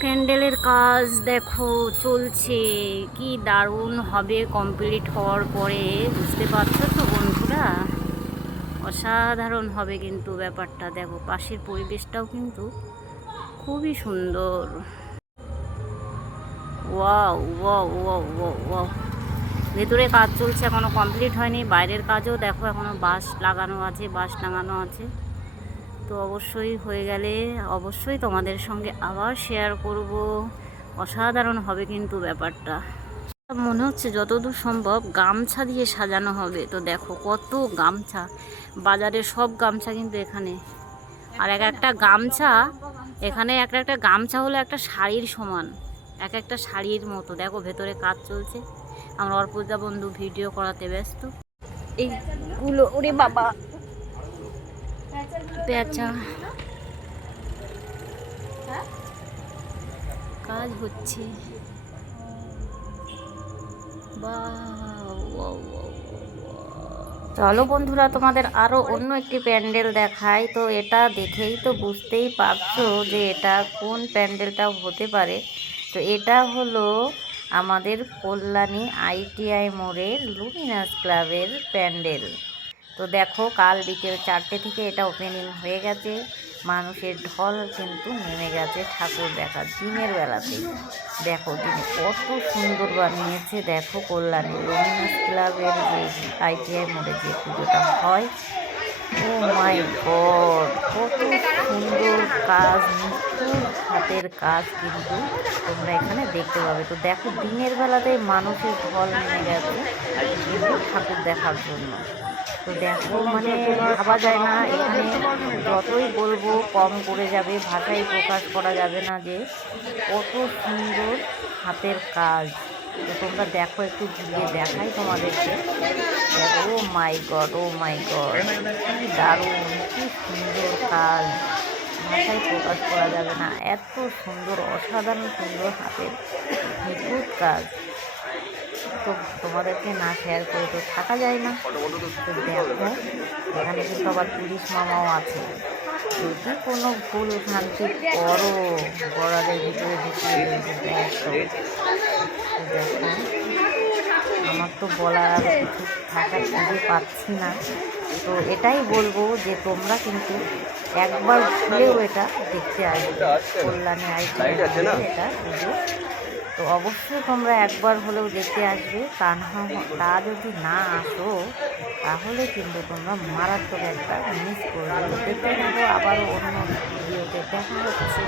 প্যান্ডেলের কাজ দেখো, চলছে। কি দারুণ হবে কমপ্লিট হওয়ার পরে, বুঝতে পারছ তো বন্ধুরা? অসাধারণ হবে কিন্তু ব্যাপারটা। দেখো, পাশের পরিবেশটাও কিন্তু খুবই সুন্দর। ভেতরে কাজ চলছে এখনও কমপ্লিট হয়নি, বাইরের কাজও দেখো এখনও বাঁশ লাগানো আছে, বাঁশ টাঙানো আছে। তো অবশ্যই হয়ে গেলে অবশ্যই তোমাদের সঙ্গে আবার শেয়ার করব। অসাধারণ হবে কিন্তু ব্যাপারটা। মনে হচ্ছে যতদূর সম্ভব গামছা দিয়ে সাজানো হবে। তো দেখো কত গামছা। বাজারে সব গামছা কিন্তু এখানে। আর এক একটা গামছা, এখানে একটা একটা গামছা হলো একটা শাড়ির সমান। এক একটা শাড়ির মতো। দেখো ভেতরে কাজ চলছে। আমার অর্পুজা বন্ধু ভিডিও করাতে ব্যস্ত। এইগুলো, ওরে বাবা পেঁচা। কাজ হচ্ছে। চলো বন্ধুরা, তোমাদের আরও অন্য একটি প্যান্ডেল দেখাই। তো এটা দেখেই তো বুঝতেই পারছ যে এটা কোন প্যান্ডেলটা হতে পারে। তো এটা হলো আমাদের কল্যাণী আইটিআই মোড়ের লুমিনাস ক্লাবের প্যান্ডেল। তো দেখো, কাল বিকেল চারটে থেকে এটা ওপেনিং হয়ে গেছে। মানুষের ঢল কিন্তু নেমে গেছে ঠাকুর দেখার দিনের বেলাতে। দেখো, দিনে কত সুন্দর বানিয়েছে। দেখো, কল্যাণী রবীন্দ্র ক্লাবের যে আইটিআই মোড়ে যে পুজোটা হয়। ও মাই গড, কত সুন্দর কাজ, নিখুঁত হাতের কাজ কিন্তু তোমরা এখানে দেখতে পাবে। তো দেখো, দিনের বেলাতে মানুষের ঢল নেমে গেছে কিন্তু ঠাকুর দেখার জন্য। তো দেখো মানে ভাবা যায় না, এখানে যতই বলব, কম করে যাবে, ভাষায় প্রকাশ করা যাবে না যে কত সুন্দর হাতের কাজ। তো তোমরা দেখো, একটু ঘুরিয়ে দেখাই তোমাদেরকে। ও মাই গড, ও মাই গড, দারুণ, কি সুন্দর কাজ। ভাষায় প্রকাশ করা যাবে না, এত সুন্দর, অসাধারণ সুন্দর হাতের নিখুঁত কাজ। তো তোমাদেরকে না শেয়ার করে তো থাকা যায় না। তো দেখো এখানে কিন্তু আবার পুলিশ মামাও আছে। যদি কোনো ভুল ভ্রান্তি করো বড়াদের ভিতরে ঢুকিয়ে দেখো। দেখো আমার তো বলার আর কিছু থাকা খুঁজে পাচ্ছি না। তো এটাই বলব যে তোমরা কিন্তু একবার ভুলেও এটা দেখতে আসবে। কল্যাণী আইটি এটা পুজো তো অবশ্যই তোমরা একবার হলেও দেখতে আসবে তা না তা যদি না আসো, তাহলে কিন্তু তোমরা মারাত্মক একটা মিস করবে। দেখতে কিন্তু আবারও অন্য ভিডিওতে দেখা হচ্ছে।